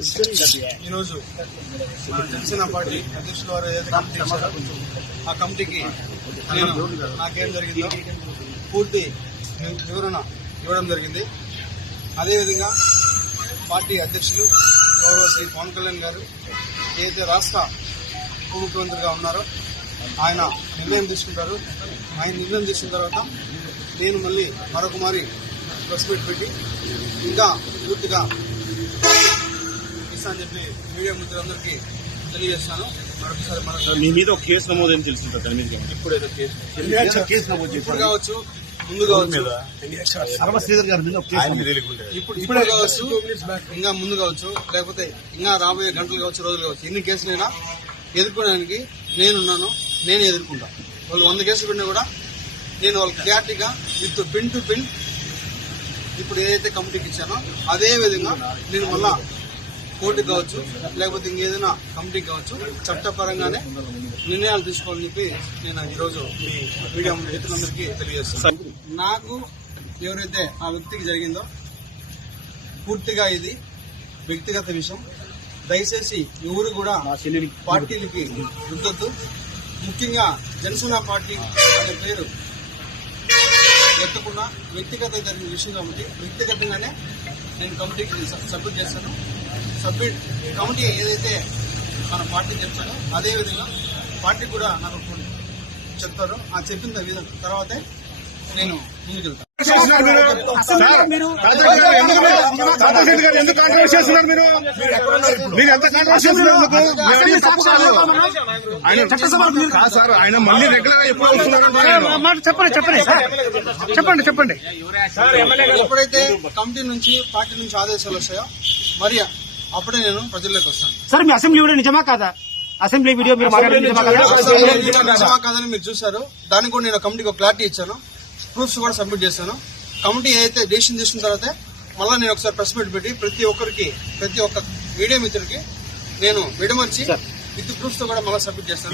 ఈరోజు జనసేన పార్టీ అధ్యక్షుల వారు ఏదైతే కమిటీ ఇచ్చారో ఆ కమిటీకి నేను నాకేం జరిగిందో పూర్తి వివరణ ఇవ్వడం జరిగింది. అదేవిధంగా పార్టీ అధ్యక్షులు గౌరవ శ్రీ పవన్ కళ్యాణ్ గారు ఏదైతే రాష్ట్ర ఉప ముఖ్యమంత్రిగా ఉన్నారో ఆయన నిర్ణయం తీసుకుంటారు. ఆయన నిర్ణయం తీసుకున్న తర్వాత నేను మళ్ళీ మరొక మారి ప్రెస్ మీట్ పెట్టి ఇంకా పూర్తిగా ఇస్తా అని చెప్పి మీడియా మిత్రులందరికీ తెలియజేస్తాను. మరొకసారి మీ మీద ఒక కేసు నమోదని తెలుస్తుంది. ఇప్పుడు ఏదో కేసు నమోదు ఇప్పుడు కావచ్చు, ముందు కావచ్చు, ఇప్పుడు కావచ్చు, ఇంకా ముందు కావచ్చు, లేకపోతే ఇంకా రాబోయే గంటలు కావచ్చు, రోజులు కావచ్చు, ఎన్ని కేసులైనా ఎదుర్కోవడానికి నేనున్నాను. నేను ఎదుర్కొంటా. వాళ్ళు 100 కేసులు పెట్టినా కూడా నేను వాళ్ళకి క్లారిటీగా విత్ పిన్ టు పిన్ ఇప్పుడు ఏదైతే కమిటీకి ఇచ్చానో అదే విధంగా నేను మళ్ళా కోర్టుకు కావచ్చు, లేకపోతే ఇంకేదైనా కమిటీకి కావచ్చు, చట్టపరంగానే నిర్ణయాలు తీసుకోవాలని చెప్పి నేను ఈరోజు మీ మీడియా మిత్రులందరికీ తెలియజేస్తాను. నాకు ఎవరైతే ఆ వ్యక్తికి జరిగిందో పూర్తిగా ఇది వ్యక్తిగత విషయం. దయచేసి ఎవరు కూడా పార్టీలకి వద్దొద్దు. ముఖ్యంగా జనసేన పార్టీ అనే పేరు ఎత్తకుండా వ్యక్తిగత జరిగిన విషయం కాబట్టి వ్యక్తిగతంగానే నేను కమిటీకి సబ్మిట్ చేస్తాను. కమిటీ ఏదైతే మన పార్టీ చెప్తారో అదేవిధంగా పార్టీ కూడా నాకు చెప్తారో ఆ చెప్పిన తర్వాతే నేను ముందుకెళ్తాను. ఎందుకు కాంట్రవర్సీ చేస్తున్నారు మీరు ఎంత కాంట్రవర్సీ చేస్తున్నారు? సార్ ఆయన మళ్ళీ రెగ్యులర్ గా ఎప్పుడు చెప్పండి. ఎప్పుడైతే కమిటీ నుంచి పార్టీ నుంచి ఆదేశాలు వస్తాయో మరి అప్పుడే నేను ప్రజల్లోకి వస్తాను. సార్ మీ అసెంబ్లీ వీడియో నిజమా కాదా? అసెంబ్లీ వీడియో మీరు నిజమా కాదని మీరు చూశారు. దానికి కూడా నేను కమిటీకి క్లారిటీ ఇచ్చాను. ప్రూఫ్స్ కూడా సబ్మిట్ చేశాను. కమిటీ ఏదైతే డెసిషన్ తీసుకున్న తర్వాత మళ్ళీ నేను ఒకసారి ప్రెస్ మీట్ పెట్టి ప్రతి ఒక్క మీడియా మిత్రుడికి నేను విడమర్చి విత్ ప్రూఫ్స్ తో కూడా మళ్ళీ సబ్మిట్ చేస్తాను.